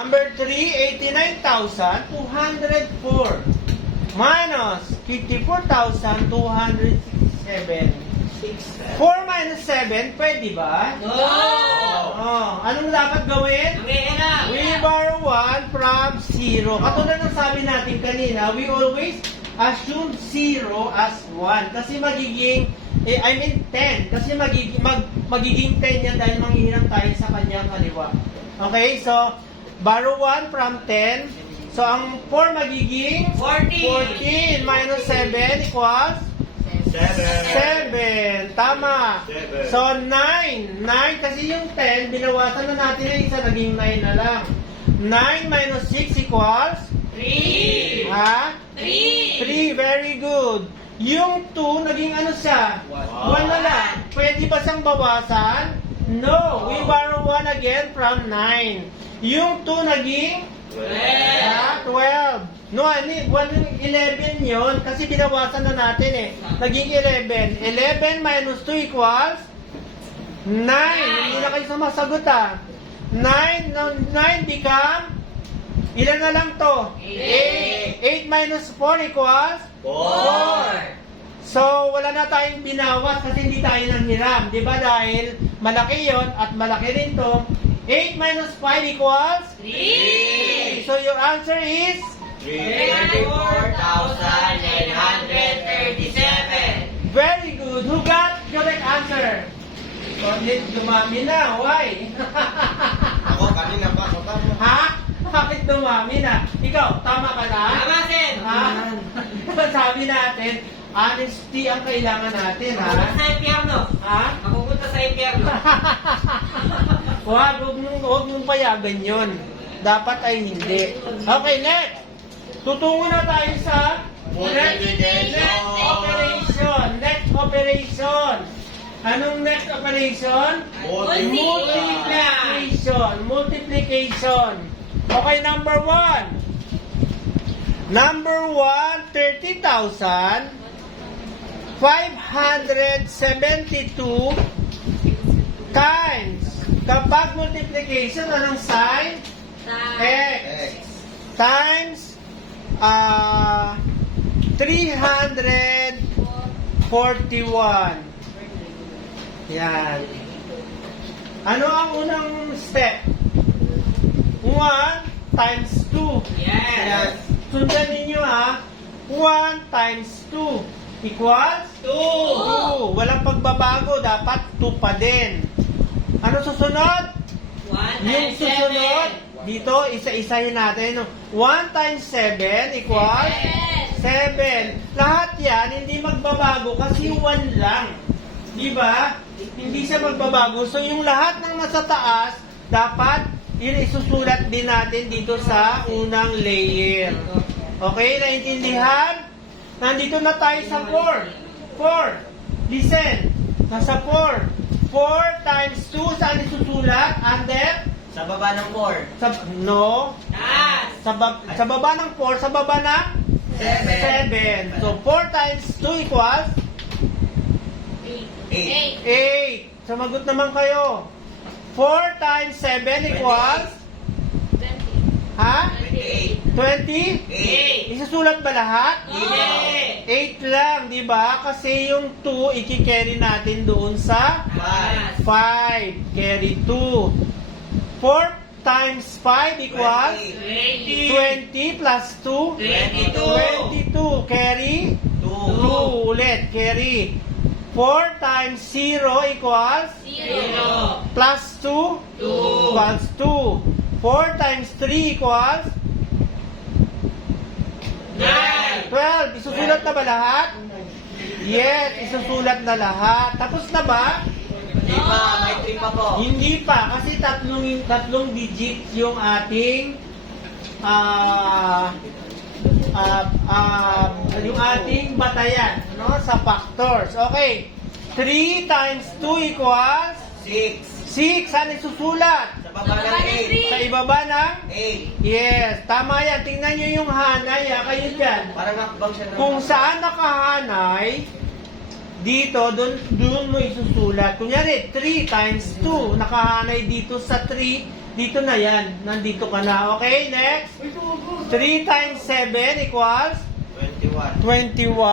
Number 3, 89,204 minus 54,267. 4 minus 7, pwede ba? No! Oh, anong dapat gawin? We borrow 1 from 0. Katulad ng sabi natin kanina, we always assume 0 as 1. Kasi magiging, 10. Kasi magiging 10 yan dahil manghihinang tayo sa kanyang kaliwa. Okay, so, borrow 1 from 10. So, ang 4 magiging 14 minus 7 equals 7. Tama. 7. So, 9. 9 kasi yung 10, binawasan na natin yung isa, naging 9 na lang. 9 minus 6 equals 3! Ha? 3. 3! Very good. Yung 2, naging ano siya? 1 na lang. Pwede ba siyang bawasan? No. We borrow 1 again from 9. Yung 2 naging 12. No, 11 yun kasi binawasan na natin eh. Naging 11. 11 minus 2 equals 9. Hindi na kayo sumasagot ah. 9 become ilan na lang to? 8 minus 4 equals 4. So, wala na tayong binawas kasi hindi tayo nanghiram. Di ba? Dahil malaki yon at malaki rin to. 8 minus 5 equals 3! So, your answer is 34,937! very good. Who got correct answer? Cornet, dumami na. Why? Ako, kanina pa. Ha? Bakit dumami na? Ikaw, tama ka na? Tama, Sen! Ha? Sabi natin, honesty ang kailangan natin, ha? Mapupunta sa impyerno! Ha? Mapupunta sa impyerno! Huwag mong payagan yun. Dapat ay hindi. Okay, next. Tutungo na tayo sa Multiplication. Next operation. Anong next operation? Multiplication. Okay, number 1. Number 1, 30,572 times. Kapag multiplication, anong sign? X. Times 341. Yan. Ano ang unang step? 1 times 2. Yes! Sundan ninyo ha. 1 times 2 equals 2. Walang pagbabago. Dapat 2 pa din. Ano susunod? 1 Yung times susunod, 7! dito, isa-isahin natin. 1 times 7 equals 7. Lahat yan, hindi magbabago kasi 1 lang. Di ba? Hindi siya magbabago. So, yung lahat ng nasa taas, dapat yun isusulat din natin dito sa unang layer. Okay? Naintindihan? Nandito na tayo sa 4. 4. Listen. Nasa 4. 4 times 2, saan isusulat? Under? Sa baba ng 4. No. Taas! Sa baba ng 4, sa baba ng 7. So, 4 times 2 equals 8. 8. Sumagot naman kayo. 4 times 7 equals? Ha? 28. 20? Isusulat ba lahat? Hindi! 8 lang, di ba? Kasi yung 2, i-carry natin doon sa 5. Carry 2. 4 times 5 equals? 20 plus 2? 22. Carry? 2 ulit. Carry. 4 times 0 equals? 0! Plus 2? 2! Equals 2. 4 times 3 equals? 9! 12. Isusulat na ba lahat? Yes, isusulat na lahat. Tapos na ba? Hindi pa, may 3 pa po. Hindi pa, kasi tatlong digit yung ating yung ating batayan, no, sa factors. Okay. 3 times 2 equals 6. 6. Saan isusulat? Sa baba ng Sa ibaba ng 8. yes, tama yan. Tingnan nyo yung hanay, kayo dyan. Parang nakbang siya ng... Kung saan nakahanay, dito, doon mo isusulat. Kunyari, 3 times 2, nakahanay dito sa 3, Dito na yan. Nandito ka na. Okay, next. 3 times 7 equals 21. 21.